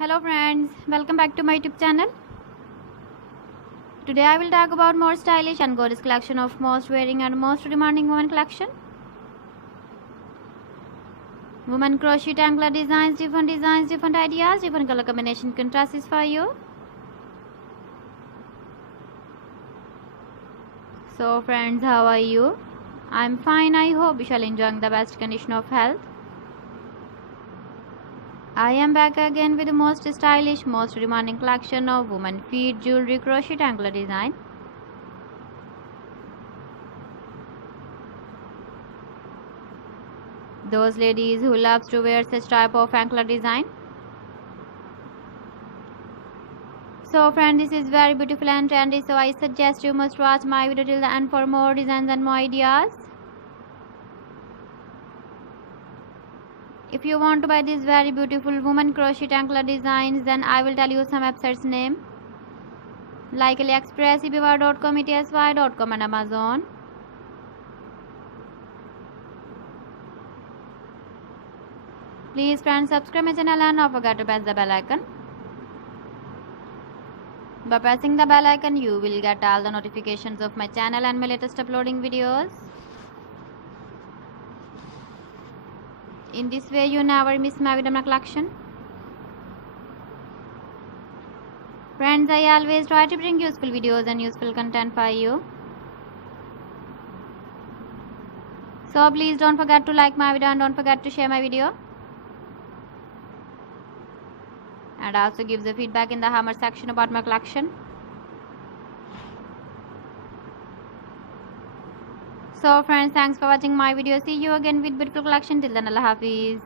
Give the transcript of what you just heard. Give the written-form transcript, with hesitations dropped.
Hello friends, welcome back to my YouTube channel. Today I will talk about more stylish and gorgeous collection of most wearing and most demanding women collection. Women crochet anklet designs, different ideas, different color combination contrasts for you. So friends, how are you? I'm fine. I hope you shall enjoying the best condition of health. I am back again with the most stylish, most demanding collection of women feet jewelry crochet anklet design. Those ladies who loves to wear such type of anklet design. So friend, this is very beautiful and trendy, so I suggest you must watch my video till the end for more designs and more ideas. If you want to buy these very beautiful woman crochet anklet designs, then I will tell you some websites name like AliExpress, eBay.com, ETSY.com and Amazon. Please friends, subscribe my channel and don't forget to press the bell icon. By pressing the bell icon, you will get all the notifications of my channel and my latest uploading videos. In this way, you never miss my video collection. Friends, I always try to bring useful videos and useful content for you. So please don't forget to like my video and don't forget to share my video. And also give the feedback in the comment section about my collection. So friends, thanks for watching my video. See you again with beautiful collection. Till then, Allah Hafiz.